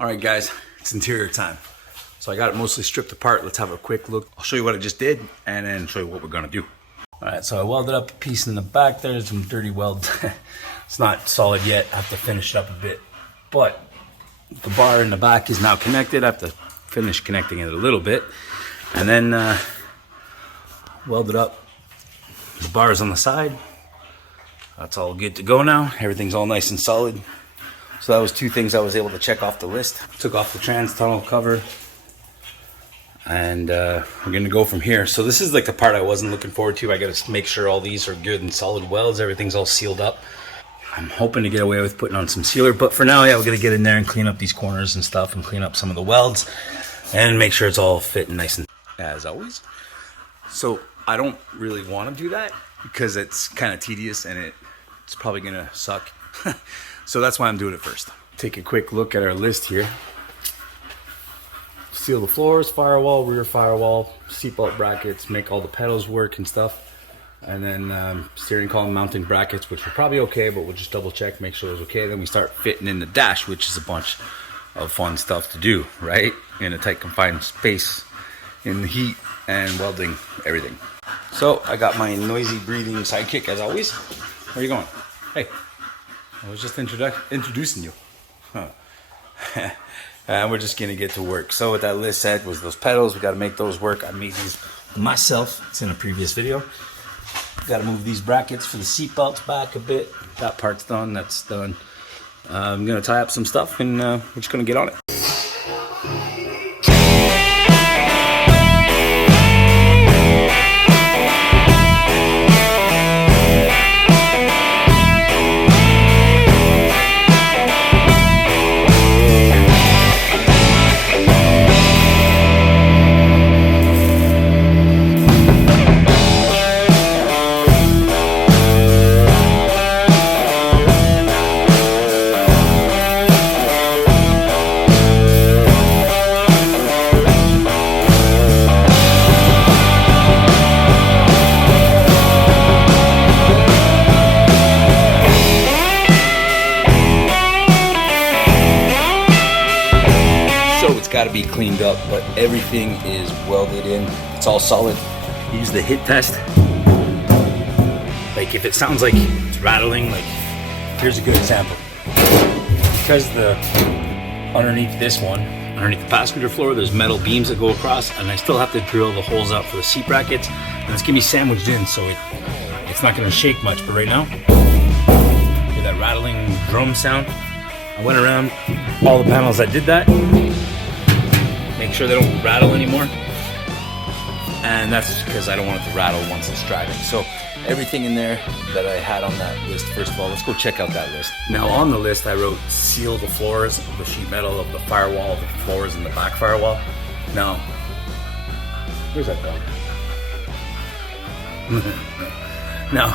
All right, guys, it's interior time. So I got it mostly stripped apart. Let's have a quick look. I'll show you what I just did and then show you what we're gonna do. All right, so I welded up a piece in the back. There's some dirty weld. It's not solid yet. I have to finish it up a bit. But the bar in the back is now connected. I have to finish connecting it a little bit. And then welded up the bars on the side. That's all good to go now. Everything's all nice and solid. So that was two things I was able to check off the list. Took off the trans tunnel cover. And we're gonna go from here. So this is like the part I wasn't looking forward to. I gotta make sure all these are good and solid welds. Everything's all sealed up. I'm hoping to get away with putting on some sealer, but for now, yeah, we're gonna get in there and clean up these corners and stuff and clean up some of the welds and make sure it's all fitting nice and as always. So I don't really want to do that because it's kind of tedious and it's probably gonna suck. So that's why I'm doing it first. Take a quick look at our list here. Seal the floors, firewall, rear firewall, seatbelt brackets, make all the pedals work and stuff. And then steering column mounting brackets, which are probably okay, but we'll just double check, make sure it's okay. Then we start fitting in the dash, which is a bunch of fun stuff to do, right? In a tight confined space, in the heat and welding, everything. So I got my noisy breathing sidekick as always. Where are you going? Hey, I was just introducing you. Huh. And we're just gonna get to work. So what that list said was those pedals, we gotta make those work. I made these myself, it's in a previous video. Gotta move these brackets for the seat belts back a bit. That part's done, that's done. I'm gonna tie up some stuff and we're just gonna get on it. Got to be cleaned up, but everything is welded in. It's all solid. Use the hit test. Like if it sounds like it's rattling, like here's a good example. Because underneath this one, underneath the passenger floor, there's metal beams that go across, and I still have to drill the holes out for the seat brackets, and it's gonna be sandwiched in, so it's not gonna shake much. But right now, hear that rattling drum sound. I went around all the panels that did that. Make sure they don't rattle anymore. And that's because I don't want it to rattle once it's driving. So everything in there that I had on that list, first of all, let's go check out that list. Now on the list, I wrote seal the floors of the sheet metal of the firewall, the floors in the back firewall. Now, where's that dog? Now,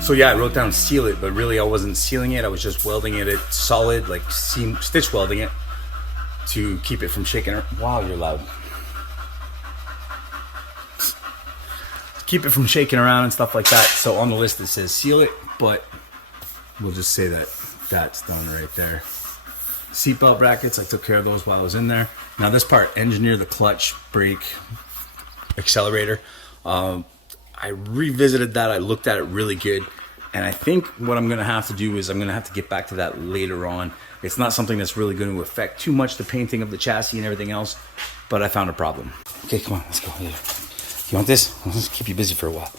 so yeah, I wrote down seal it, but really I wasn't sealing it. I was just welding it solid, like stitch welding it, to keep it from shaking. Wow, you're loud. Keep it from shaking around and stuff like that. So on the list it says seal it, but we'll just say that that's done right there. Seatbelt brackets, I took care of those while I was in there. Now this part, engineer the clutch, brake, accelerator. I revisited that, I looked at it really good. And I think what I'm gonna have to do is I'm gonna have to get back to that later on. It's not something that's really going to affect too much the painting of the chassis and everything else, but I found a problem. Okay, come on, let's go. Here. You want this? Let's keep you busy for a while.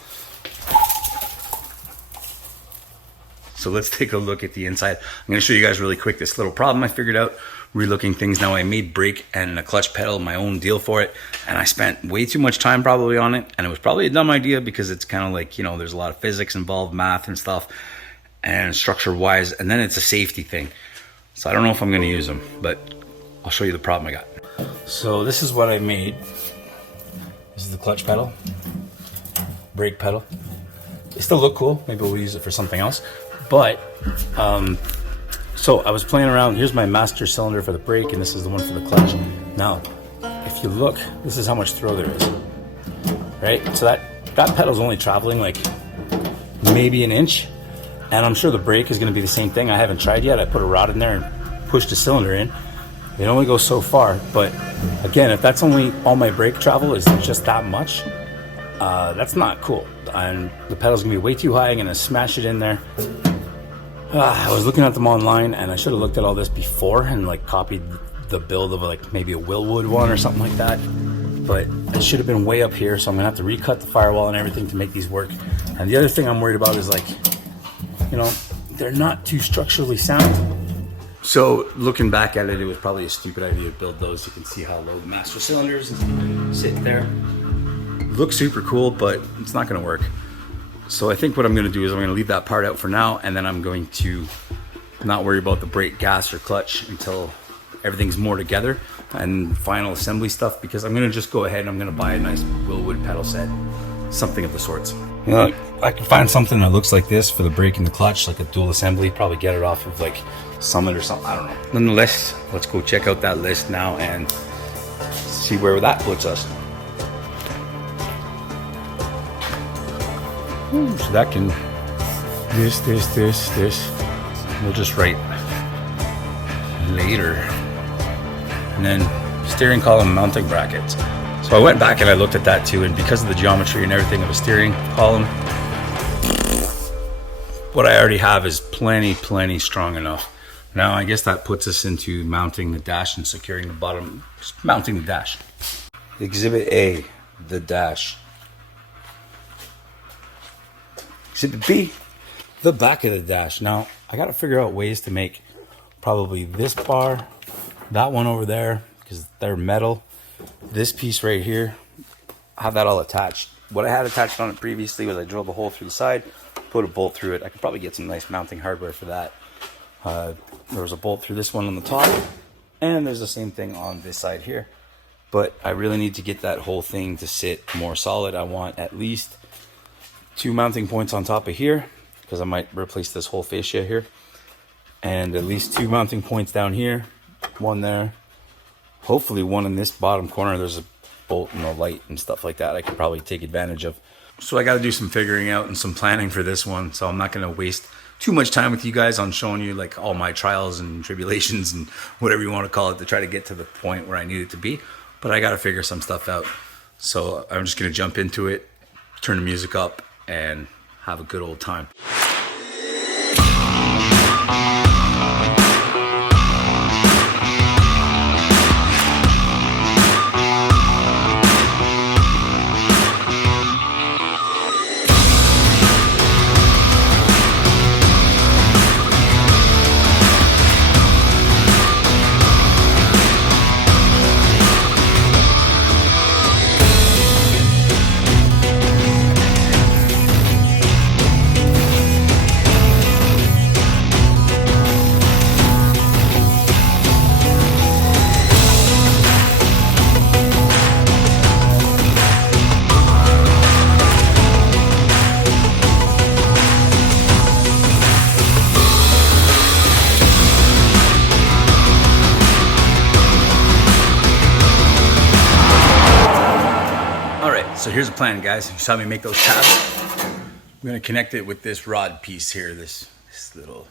So let's take a look at the inside. I'm gonna show you guys really quick this little problem I figured out, relooking things. Now I made brake and a clutch pedal, my own deal for it, and I spent way too much time probably on it, and it was probably a dumb idea because it's kind of like, you know, there's a lot of physics involved, math and stuff, and structure wise, and then it's a safety thing. So I don't know if I'm gonna use them, but I'll show you the problem I got. So this is what I made. This is the clutch pedal, brake pedal. They still look cool. Maybe we'll use it for something else. But, so I was playing around. Here's my master cylinder for the brake, and this is the one for the clutch. Now, if you look, this is how much throw there is, right? So that pedal's only traveling like maybe an inch. And I'm sure the brake is going to be the same thing. I haven't tried yet. I put a rod in there and push the cylinder in. It only goes so far, but again, if that's only all my brake travel is just that much, that's not cool. And the pedal's gonna be way too high. I'm gonna smash it in there. I was looking at them online, and I should have looked at all this before and like copied the build of like maybe a Willwood one or something like that. But it should have been way up here, so I'm gonna have to recut the firewall and everything to make these work. And the other thing I'm worried about is like, you know, they're not too structurally sound. So looking back at it, it was probably a stupid idea to build those. You can see how low the master cylinders sit there. Look super cool, but it's not gonna work. So I think what I'm gonna do is I'm gonna leave that part out for now, and then I'm going to not worry about the brake, gas, or clutch until everything's more together and final assembly stuff, because I'm gonna just go ahead and I'm gonna buy a nice Willwood pedal set, something of the sorts. You know, I can find something that looks like this for the brake and the clutch, like a dual assembly, probably get it off of like Summit or something, I don't know. Nonetheless, let's go check out that list now and see where that puts us. So that can, this. We'll just write later. And then steering column mounting brackets. So I went back and I looked at that too, and because of the geometry and everything of a steering column, what I already have is plenty strong enough. Now I guess that puts us into mounting the dash and securing the bottom, mounting the dash. Exhibit A, the dash. Exhibit B, the back of the dash. Now, I gotta figure out ways to make probably this bar, that one over there, because they're metal. This piece right here, have that all attached. What I had attached on it previously was I drilled a hole through the side, put a bolt through it. I could probably get some nice mounting hardware for that. There was a bolt through this one on the top, and there's the same thing on this side here. But I really need to get that whole thing to sit more solid. I want at least 2 mounting points on top of here, because I might replace this whole fascia here, and at least 2 mounting points down here, one there, hopefully one in this bottom corner. There's a bolt and a light and stuff like that I could probably take advantage of. So I got to do some figuring out and some planning for this one, so I'm not going to waste too much time with you guys on showing you like all my trials and tribulations and whatever you want to call it to try to get to the point where I need it to be. But I got to figure some stuff out, so I'm just going to jump into it, turn the music up, and have a good old time. So here's the plan, guys. You saw me make those tabs. I'm gonna connect it with this rod piece here. This little,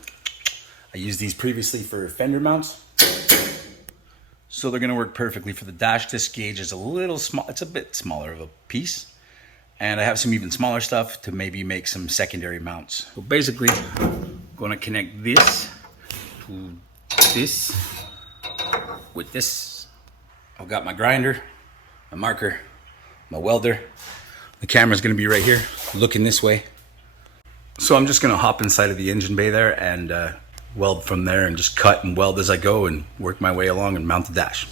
I used these previously for fender mounts. So they're gonna work perfectly for the dash. This gauge is a little small, it's a bit smaller of a piece. And I have some even smaller stuff to maybe make some secondary mounts. So basically, I'm gonna connect this to this with this. I've got my grinder, my marker, my welder. The camera's gonna be right here, looking this way. So I'm just gonna hop inside of the engine bay there and weld from there and just cut and weld as I go and work my way along and mount the dash.